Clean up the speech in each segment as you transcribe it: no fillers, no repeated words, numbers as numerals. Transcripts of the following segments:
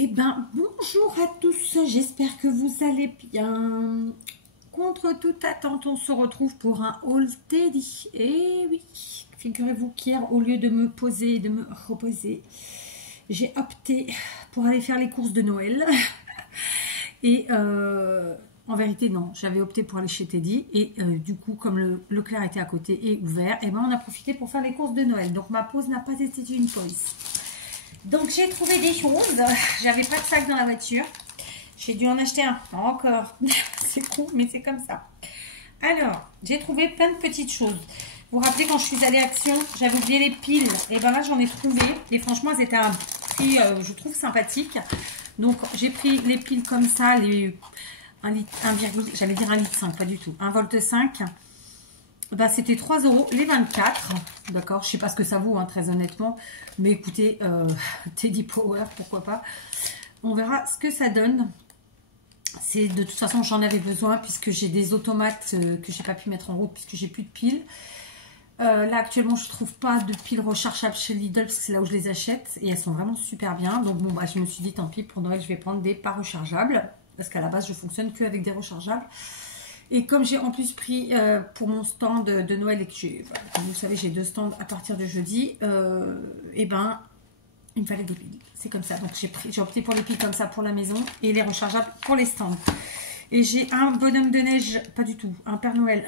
Eh ben, bonjour à tous, j'espère que vous allez bien. Contre toute attente, on se retrouve pour un haul Teddy. Et oui, figurez-vous qu'hier, au lieu de me poser et de me reposer, j'ai opté pour aller faire les courses de Noël. Et en vérité, non, j'avais opté pour aller chez Teddy. Et du coup, comme le Leclerc était à côté et ouvert, et ben on a profité pour faire les courses de Noël. Donc ma pause n'a pas été une pause. Donc j'ai trouvé des choses, j'avais pas de sac dans la voiture, j'ai dû en acheter un, encore, c'est con mais c'est comme ça. Alors, j'ai trouvé plein de petites choses. Vous vous rappelez quand je suis allée à Action, j'avais oublié les piles, et ben là j'en ai trouvé, et franchement elles étaient à un prix, je trouve sympathique. Donc j'ai pris les piles comme ça, les 1 litre, j'allais dire 1,5 litre, pas du tout, 1,5 volt. Bah, c'était 3 € les 24, d'accord, je sais pas ce que ça vaut, hein, très honnêtement, mais écoutez, Teddy Power, pourquoi pas, on verra ce que ça donne. C'est de toute façon j'en avais besoin puisque j'ai des automates que j'ai pas pu mettre en route puisque j'ai plus de piles. Là actuellement je trouve pas de piles rechargeables chez Lidl parce que c'est là où je les achète et elles sont vraiment super bien, donc bon bah je me suis dit tant pis, pour Noël je vais prendre des pas rechargeables parce qu'à la base je fonctionne que avec des rechargeables. Et comme j'ai en plus pris pour mon stand de Noël et que j'ai, comme vous savez, j'ai 2 stands à partir de jeudi, et ben il me fallait des piles. C'est comme ça. Donc j'ai opté pour les piles comme ça pour la maison et les rechargeables pour les stands. Et j'ai un bonhomme de neige, pas du tout, un Père Noël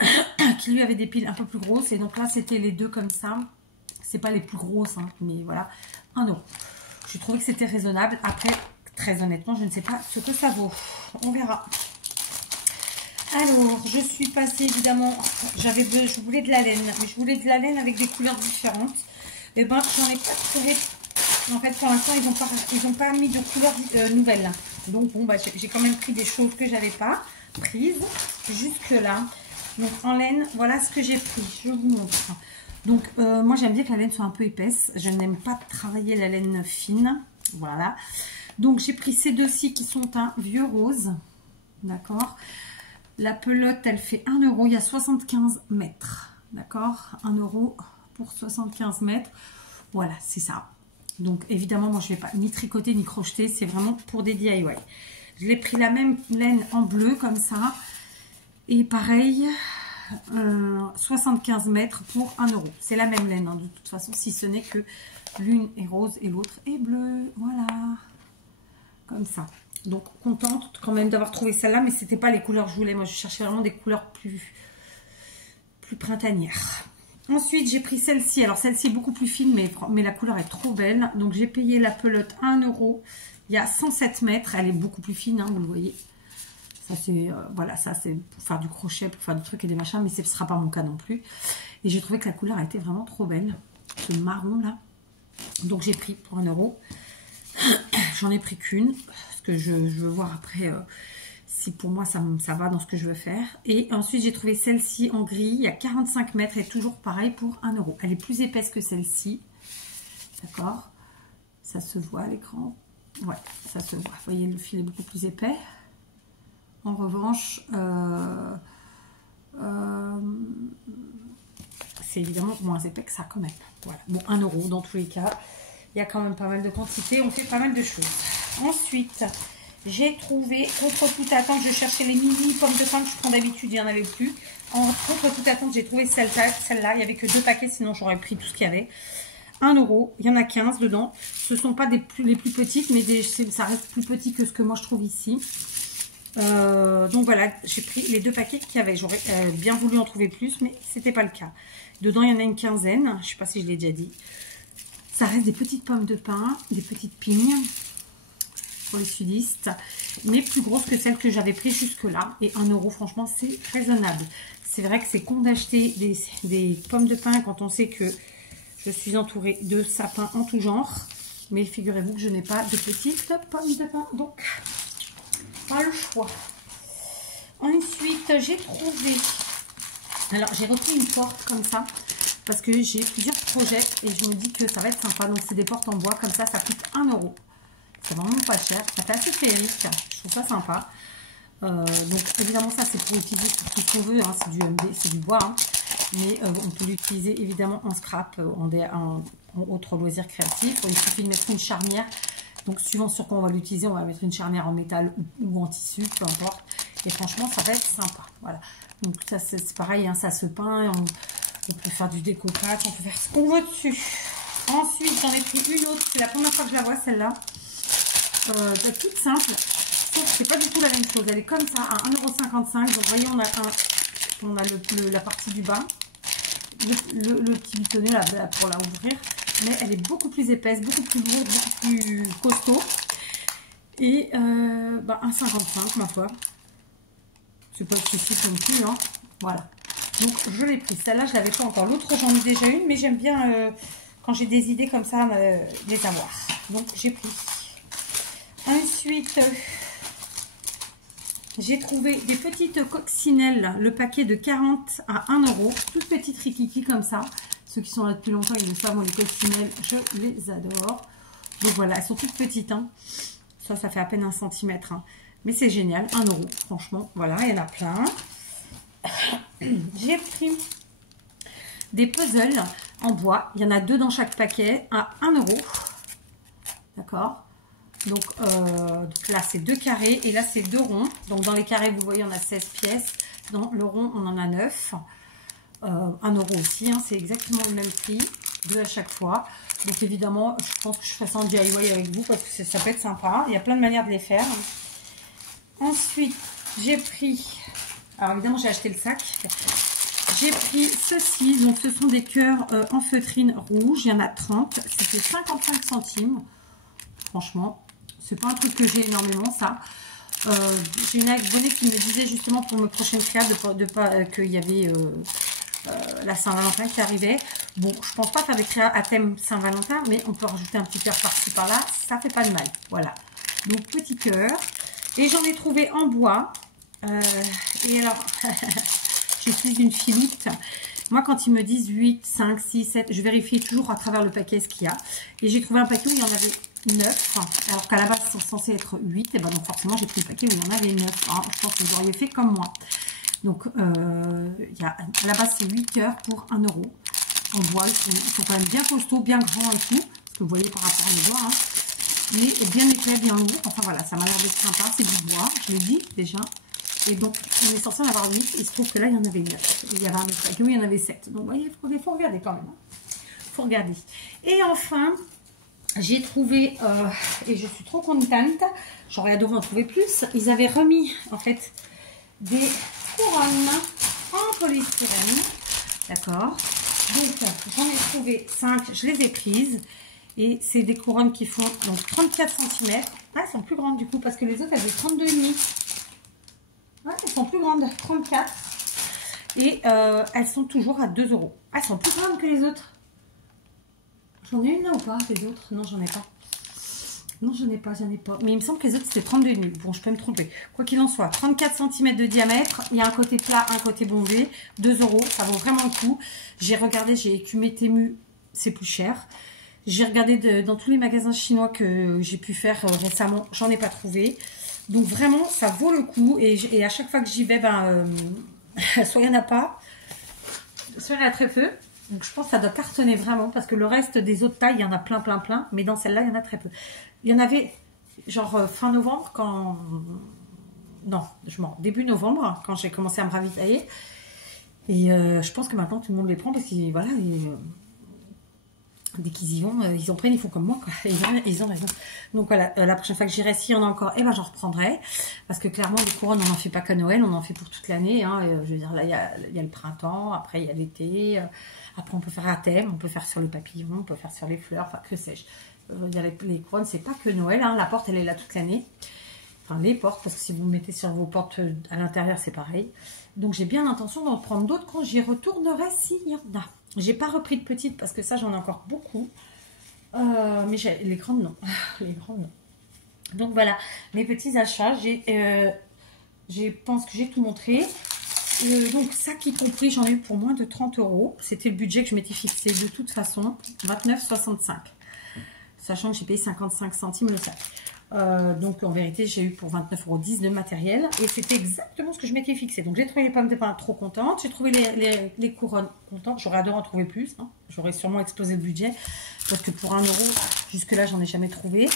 qui lui avait des piles un peu plus grosses. Et donc là c'était les deux comme ça. C'est pas les plus grosses, hein, mais voilà, 1 €. J'ai trouvé que c'était raisonnable. Après, très honnêtement, je ne sais pas ce que ça vaut. On verra. Alors, je suis passée évidemment, je voulais de la laine, mais je voulais de la laine avec des couleurs différentes. Et ben, j'en ai pas trouvé. En fait, pour l'instant, ils ont pas mis de couleurs nouvelles. Donc, bon, bah, j'ai quand même pris des choses que j'avais pas prises jusque-là. Donc, en laine, voilà ce que j'ai pris. Je vous montre. Donc, moi, j'aime bien que la laine soit un peu épaisse. Je n'aime pas travailler la laine fine. Voilà. Donc, j'ai pris ces deux-ci qui sont un vieux rose. D'accord. La pelote, elle fait 1 €. Il y a 75 mètres. D'accord, 1 € pour 75 mètres. Voilà, c'est ça. Donc, évidemment, moi, je ne vais pas ni tricoter ni crocheter. C'est vraiment pour des DIY. Je l'ai pris la même laine en bleu, comme ça. Et pareil, 75 mètres pour 1 €. C'est la même laine, hein, de toute façon, si ce n'est que l'une est rose et l'autre est bleue. Voilà. Comme ça. Donc contente quand même d'avoir trouvé celle-là, mais c'était pas les couleurs que je voulais. Moi je cherchais vraiment des couleurs plus printanières. Ensuite j'ai pris celle-ci. Alors celle-ci est beaucoup plus fine, mais la couleur est trop belle. Donc j'ai payé la pelote 1 €. Il y a 107 mètres. Elle est beaucoup plus fine, hein, vous le voyez. Ça c'est voilà, ça c'est pour faire du crochet, pour faire des trucs et des machins, mais ce ne sera pas mon cas non plus. Et j'ai trouvé que la couleur a été vraiment trop belle. Ce marron là. Donc j'ai pris pour 1 €. J'en ai pris qu'une. Que je veux voir après si pour moi ça va dans ce que je veux faire. Et ensuite j'ai trouvé celle-ci en gris, il y a 45 mètres et toujours pareil pour 1 €. Elle est plus épaisse que celle-ci, d'accord, ça se voit à l'écran, ouais, ça se voit, vous voyez le fil est beaucoup plus épais. En revanche c'est évidemment moins épais que ça quand même. Voilà, bon, 1 € dans tous les cas, il y a quand même pas mal de quantité, on fait pas mal de choses. Ensuite, j'ai trouvé, contre toute attente, je cherchais les mini pommes de pain que je prends d'habitude, il n'y en avait plus. Contre toute attente, j'ai trouvé celle-là. Il n'y avait que 2 paquets, sinon j'aurais pris tout ce qu'il y avait. 1 €, il y en a 15 dedans. Ce ne sont pas les plus petites, mais ça reste plus petit que ce que moi je trouve ici. Donc voilà, j'ai pris les 2 paquets qu'il y avait. J'aurais bien voulu en trouver plus, mais ce n'était pas le cas. Dedans, il y en a une quinzaine. Je ne sais pas si je l'ai déjà dit. Ça reste des petites pommes de pin, des petites pignes. Pour les sudistes, mais plus grosses que celles que j'avais pris jusque là, et 1 €, franchement c'est raisonnable. C'est vrai que c'est con d'acheter des pommes de pin quand on sait que je suis entourée de sapins en tout genre, mais figurez-vous que je n'ai pas de petites pommes de pin, donc pas le choix. Ensuite j'ai trouvé, alors j'ai repris une porte comme ça parce que j'ai plusieurs projets et je me dis que ça va être sympa. Donc c'est des portes en bois comme ça coûte 1 €. C'est vraiment pas cher, ça fait assez féerique, je trouve ça sympa. Donc évidemment ça c'est pour utiliser pour tout ce qu'on veut, hein. C'est du MD, c'est du bois, hein. Mais on peut l'utiliser évidemment en scrap, en autre loisir créatif. Il suffit de mettre une charnière Donc, suivant sur quoi on va l'utiliser, on va mettre une charnière en métal ou en tissu, peu importe. Et franchement, ça va être sympa. Voilà. Donc, ça, c'est pareil, hein, ça se peint. On peut faire du découpage, on peut faire ce qu'on veut dessus. Ensuite, j'en ai pris une autre. C'est la première fois que je la vois, celle-là. Toute simple. Sauf que c'est pas du tout la même chose. Elle est comme ça, à 1,55 €. Donc, vous voyez, on a la partie du bas. Le petit bitonnet là, pour la ouvrir. Mais elle est beaucoup plus épaisse, beaucoup plus lourde, beaucoup plus costaud. Et 1,55 ma foi. C'est pas excessif non plus, hein. Voilà. Donc je l'ai pris. Celle-là, je l'avais pas encore. L'autre, j'en ai déjà une, mais j'aime bien quand j'ai des idées comme ça, les avoir. Donc j'ai pris. Ensuite, j'ai trouvé des petites coccinelles, le paquet de 40 à 1 €. Toutes petites rikiki comme ça. Ceux qui sont là depuis longtemps, ils le savent, les coccinelles, je les adore. Donc voilà, elles sont toutes petites, hein. Ça fait à peine 1 centimètre, hein. Mais c'est génial, 1 €, franchement. Voilà, il y en a plein. J'ai pris des puzzles en bois. Il y en a 2 dans chaque paquet à 1 €. D'accord. Donc là, c'est 2 carrés et là, c'est 2 ronds. Donc dans les carrés, vous voyez, on a 16 pièces. Dans le rond, on en a 9. 1 € aussi, hein, c'est exactement le même prix. 2 à chaque fois. Donc évidemment, je pense que je ferai ça en DIY avec vous parce que ça peut être sympa. Il y a plein de manières de les faire. Ensuite, j'ai pris... Alors évidemment, j'ai acheté le sac. J'ai pris ceci. Donc ce sont des cœurs en feutrine rouge. Il y en a 30. C'était 55 centimes. Franchement, c'est pas un truc que j'ai énormément, ça. J'ai une abonnée qui me disait justement pour mes prochaines créas de pas qu'il y avait la Saint-Valentin qui arrivait. Bon, je pense pas faire des créas à thème Saint-Valentin, mais on peut rajouter un petit cœur par-ci par-là. Ça fait pas de mal. Voilà. Donc petit cœur. Et j'en ai trouvé en bois. Et alors, je suis une filoute. Moi, quand ils me disent 8, 5, 6, 7, je vérifie toujours à travers le paquet ce qu'il y a. Et j'ai trouvé un paquet où il y en avait 9, alors qu'à la base, c'est censé être 8. Et ben donc forcément, j'ai pris le paquet où il y en avait 9. Hein, je pense que vous auriez fait comme moi. Donc, à la base, c'est 8 cœurs pour 1 € en bois. Ils sont quand même bien costauds, bien grands et tout. Ce que vous voyez par rapport à mes doigts. Hein. Mais bien épais, bien lourd. Enfin voilà, ça m'a l'air d'être sympa. C'est du bois, je l'ai dit déjà. Et donc, on est censé en avoir 8. Il se trouve que là, il y en avait 9. Il y avait un autre paquet où il y en avait 7. Donc, vous voyez, il faut regarder quand même. Il faut regarder. Et enfin, j'ai trouvé, et je suis trop contente, j'aurais adoré en trouver plus. Ils avaient remis, en fait, des couronnes en polystyrène. D'accord. Donc, j'en ai trouvé 5. Je les ai prises. Et c'est des couronnes qui font donc 34 cm. Ah, elles sont plus grandes du coup, parce que les autres, elles faisaient 32,5. Ouais, elles sont plus grandes, 34. Et elles sont toujours à 2 €. Ah, elles sont plus grandes que les autres. J'en ai une là ou pas, les autres? Non, j'en ai pas. Non, j'en ai pas. Mais il me semble que les autres, c'était 32,5. Bon, je peux me tromper. Quoi qu'il en soit, 34 cm de diamètre. Il y a un côté plat, un côté bombé. 2 €, ça vaut vraiment le coup. J'ai regardé, j'ai écumé Temu, c'est plus cher. J'ai regardé dans tous les magasins chinois que j'ai pu faire récemment. J'en ai pas trouvé. Donc vraiment, ça vaut le coup. Et à chaque fois que j'y vais, soit il n'y en a pas, soit il y en a très peu. Donc je pense que ça doit cartonner vraiment. Parce que le reste des autres tailles, il y en a plein. Mais dans celle-là, il y en a très peu. Il y en avait genre fin novembre quand... Non, début novembre, quand j'ai commencé à me ravitailler. Et je pense que maintenant, tout le monde les prend parce qu'ils... Voilà, dès qu'ils y vont, ils en prennent, ils font comme moi, quoi. Ils ont raison. Donc voilà, la prochaine fois que j'irai, s'il y en a encore, j'en reprendrai. Parce que clairement, les couronnes, on n'en fait pas qu'à Noël, on en fait pour toute l'année. Hein. Je veux dire, là, il y a le printemps, après il y a l'été, après on peut faire à thème, on peut faire sur le papillon, on peut faire sur les fleurs, enfin que sais-je. Les couronnes, c'est pas que Noël, hein. La porte, elle est là toute l'année. Enfin, les portes, parce que si vous mettez sur vos portes à l'intérieur, c'est pareil. Donc j'ai bien l'intention d'en prendre d'autres quand j'y retournerai, s'il y en a. J'ai pas repris de petites parce que ça j'en ai encore beaucoup. Mais les grandes non. Les grandes non. Donc voilà, mes petits achats. Je pense que j'ai tout montré. Donc ça qui compris, j'en ai eu pour moins de 30 €. C'était le budget que je m'étais fixé de toute façon. 29,65. Sachant que j'ai payé 55 centimes le sac. Donc en vérité j'ai eu pour 29,10 € de matériel et c'était exactement ce que je m'étais fixé. Donc j'ai trouvé les pommes de pin trop contente, j'ai trouvé les couronnes contentes. J'aurais adoré en trouver plus, hein. J'aurais sûrement explosé le budget parce que pour 1 € jusque là j'en ai jamais trouvé.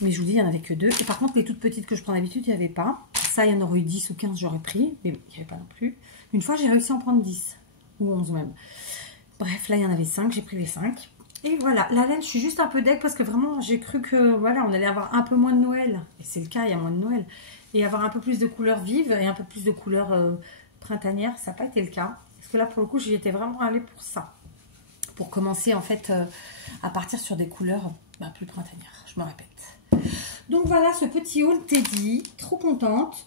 Mais je vous dis, il n'y en avait que 2. Et par contre, les toutes petites que je prends d'habitude, il n'y avait pas. Ça, il y en aurait eu 10 ou 15, j'aurais pris. Mais il n'y avait pas non plus. Une fois, j'ai réussi à en prendre 10. Ou 11 même. Bref, là, il y en avait 5. J'ai pris les 5. Et voilà, la laine, je suis juste un peu deg parce que vraiment, j'ai cru que voilà, on allait avoir un peu moins de Noël. Et c'est le cas, il y a moins de Noël. Et avoir un peu plus de couleurs vives et un peu plus de couleurs printanières, ça n'a pas été le cas. Parce que là, pour le coup, j'y étais vraiment allée pour ça. Pour commencer, en fait, à partir sur des couleurs plus printanières, je me répète. Donc voilà, ce petit haul Teddy, trop contente.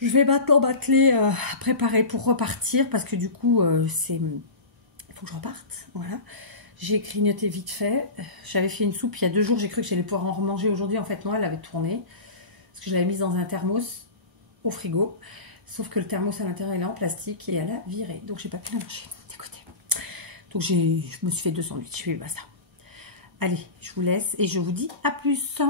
Je vais maintenant m'atteler à préparer pour repartir parce que du coup, il faut que je reparte, voilà. J'ai grignoté vite fait. J'avais fait une soupe il y a 2 jours. J'ai cru que j'allais pouvoir en remanger aujourd'hui. En fait, non, elle avait tourné. Parce que je l'avais mise dans un thermos au frigo. Sauf que le thermos à l'intérieur, il est en plastique et elle a viré. Donc, j'ai pas pu la manger. Écoutez. Donc, je me suis fait 2 sandwichs. Et basta. Allez, je vous laisse et je vous dis à plus.